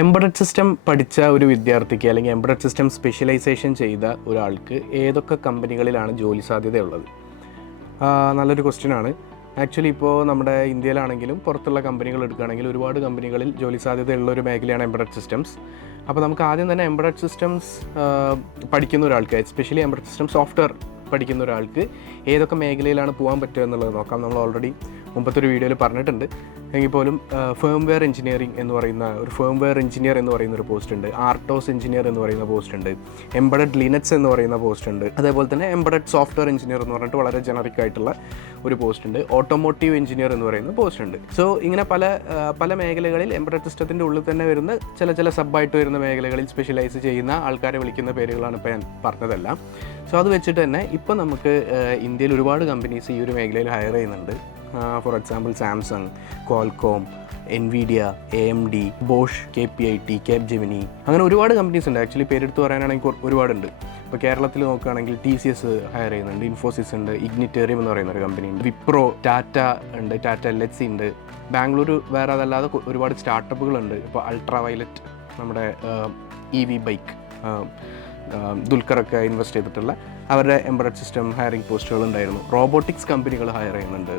Embedded system പഠിച്ച ഒരു വിദ്യാർത്ഥിക്ക് അല്ലെങ്കിൽ എംബഡഡ് സിസ്റ്റം സ്പെഷ്യലൈസേഷൻ ചെയ്ത ഒരാൾക്ക് ഏതൊക്കെ കമ്പനികളിലാണ് ജോലി സാധ്യതയുള്ളത്? നല്ലൊരു ക്വസ്റ്റ്യനാണ്. ആക്ച്വലി ഇപ്പോൾ നമ്മുടെ ഇന്ത്യയിലാണെങ്കിലും പുറത്തുള്ള കമ്പനികൾ എടുക്കുകയാണെങ്കിൽ ഒരുപാട് കമ്പനികളിൽ ജോലി സാധ്യതയുള്ള ഒരു മേഖലയാണ് എംബഡഡ് സിസ്റ്റംസ്. അപ്പോൾ നമുക്ക് ആദ്യം തന്നെ എംബഡഡ് സിസ്റ്റംസ് പഠിക്കുന്ന ഒരാൾക്ക്, എസ്പെഷ്യലി എംബഡഡ് സിസ്റ്റം സോഫ്റ്റ്വെയർ പഠിക്കുന്ന ഒരാൾക്ക് ഏതൊക്കെ മേഖലയിലാണ് പോകാൻ പറ്റുക എന്നുള്ളത് നോക്കാം. നമ്മൾ ഓൾറെഡി മുമ്പത്തെ ഒരു വീഡിയോയിൽ പറഞ്ഞിട്ടുണ്ട്. എങ്കിൽ പോലും ഫേംവെയർ എഞ്ചിനീയറിംഗ് എന്ന് പറയുന്ന ഒരു ഫേംവെയർ എഞ്ചിനീയർ എന്ന് പറയുന്ന ഒരു പോസ്റ്റ് ഉണ്ട്, ആർട്ടോസ് എഞ്ചിനീയർ എന്ന് പറയുന്ന പോസ്റ്റ് ഉണ്ട്, എംബഡഡ് ലിനക്സ് എന്ന് പറയുന്ന പോസ്റ്റ് ഉണ്ട്, അതേപോലെ തന്നെ എംബഡഡ് സോഫ്റ്റ്വെയർ എഞ്ചിനീയർ എന്ന് പറഞ്ഞിട്ട് വളരെ ജനറിക് ആയിട്ടുള്ള ഒരു പോസ്റ്റ് ഉണ്ട്, ഓട്ടോമോട്ടീവ് എഞ്ചിനീയർ എന്ന് പറയുന്ന പോസ്റ്റ് ഉണ്ട്. സോ ഇങ്ങനെ പല മേഖലകളിൽ എംബഡഡ് സിസ്റ്റത്തിൻ്റെ ഉള്ളിൽ തന്നെ വരുന്ന ചില സബ്ബായിട്ട് വരുന്ന മേഖലകളിൽ സ്പെഷ്യലൈസ് ചെയ്യുന്ന ആൾക്കാരെ വിളിക്കുന്ന പേരുകളാണ് ഇപ്പോൾ ഞാൻ പറഞ്ഞതെല്ലാം. സോ അത് വെച്ചിട്ട് തന്നെ ഇപ്പോൾ നമുക്ക് ഇന്ത്യയിൽ ഒരുപാട് കമ്പനീസ് ഈ ഒരു മേഖലയിൽ ഹയർ ചെയ്യുന്നുണ്ട്. For example Samsung, Qualcomm, Nvidia, AMD, Bosch, KPIT, Capgemini, അങ്ങനെ ഒരുപാട് കമ്പനീസ് ഉണ്ട്. ആക്ച്വലി പേരെടുത്ത് പറയാനാണെങ്കിൽ ഒരുപാടുണ്ട്. ഇപ്പോൾ കേരളത്തിൽ നോക്കുകയാണെങ്കിൽ TCS ഹയർ ചെയ്യുന്നുണ്ട്, ഇൻഫോസിസ് ഉണ്ട്, ഇഗ്നിറ്റേറിയം എന്ന് പറയുന്ന ഒരു കമ്പനി ഉണ്ട്, വിപ്രോ, ടാറ്റ ഉണ്ട്, ടാറ്റ LHC ഉണ്ട്. ബാംഗ്ലൂർ വേറെ അതല്ലാതെ ഒരുപാട് സ്റ്റാർട്ടപ്പുകളുണ്ട്. ഇപ്പോൾ അൾട്രാ വയലറ്റ്, നമ്മുടെ EV ബൈക്ക്, ദുൽഖറൊക്കെ ഇൻവെസ്റ്റ് ചെയ്തിട്ടുള്ള അവരുടെ എംബഡഡ് സിസ്റ്റം ഹയറിംഗ് പോസ്റ്റുകൾ ഉണ്ടായിരുന്നു. റോബോട്ടിക്സ് കമ്പനികൾ ഹയർ ചെയ്യുന്നുണ്ട്.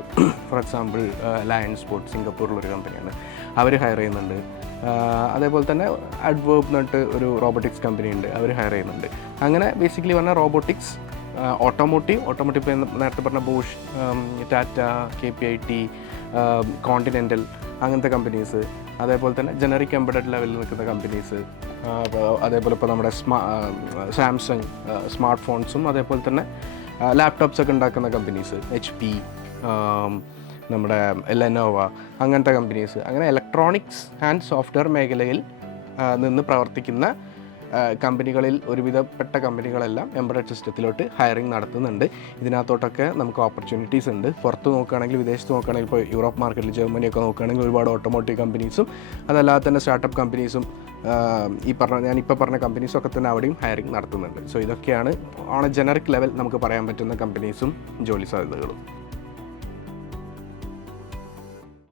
ഫോർ എക്സാമ്പിൾ ലയൺ സ്പോർട്ട്, സിംഗപ്പൂരിലൊരു കമ്പനിയാണ്, അവർ ഹയർ ചെയ്യുന്നുണ്ട്. അതേപോലെ തന്നെ അഡ്വേർബ് എന്നിട്ട് ഒരു റോബോട്ടിക്സ് കമ്പനി ഉണ്ട്, അവർ ഹയർ ചെയ്യുന്നുണ്ട്. അങ്ങനെ ബേസിക്കലി പറഞ്ഞാൽ റോബോട്ടിക്സ്, ഓട്ടോമോട്ടീവ് നേരത്തെ പറഞ്ഞ ബോഷ്, ടാറ്റ, KPIT, കോണ്ടിനെൻ്റൽ, അങ്ങനത്തെ കമ്പനീസ്. അതേപോലെ തന്നെ ജനറിക് എംബഡഡ് ലെവലിൽ നിൽക്കുന്ന കമ്പനീസ്. അതേപോലെ ഇപ്പോൾ നമ്മുടെ സാംസങ് സ്മാർട്ട് ഫോൺസും അതേപോലെ തന്നെ ലാപ്ടോപ്സൊക്കെ ഉണ്ടാക്കുന്ന കമ്പനീസ്, HP, നമ്മുടെ ലെനോവ, അങ്ങനത്തെ കമ്പനീസ്. അങ്ങനെ ഇലക്ട്രോണിക്സ് ആൻഡ് സോഫ്റ്റ്വെയർ മേഖലയിൽ നിന്ന് പ്രവർത്തിക്കുന്ന കമ്പനികളിൽ ഒരുവിധപ്പെട്ട കമ്പനികളെല്ലാം എംബഡഡ് സിസ്റ്റത്തിലോട്ട് ഹയറിംഗ് നടത്തുന്നുണ്ട്. ഇതിനകത്തോട്ടൊക്കെ നമുക്ക് ഓപ്പർച്യൂണിറ്റീസ് ഉണ്ട്. പുറത്ത് നോക്കുകയാണെങ്കിൽ, വിദേശത്ത് നോക്കുകയാണെങ്കിൽ, ഇപ്പോൾ യൂറോപ്പ് മാർക്കറ്റിൽ ജർമ്മനിയൊക്കെ നോക്കുകയാണെങ്കിൽ ഒരുപാട് ഓട്ടോമോട്ടീവ് കമ്പനീസും അതല്ലാതെ തന്നെ സ്റ്റാർട്ടപ്പ് കമ്പനീസും ഞാനിപ്പോൾ പറഞ്ഞ കമ്പനീസൊക്കെ തന്നെ അവിടെയും ഹയറിംഗ് നടത്തുന്നുണ്ട്. സോ ഇതൊക്കെയാണ് ഓൺ എ ജനറിക് ലെവൽ നമുക്ക് പറയാൻ പറ്റുന്ന കമ്പനീസും ജോലി സാധ്യതകളും.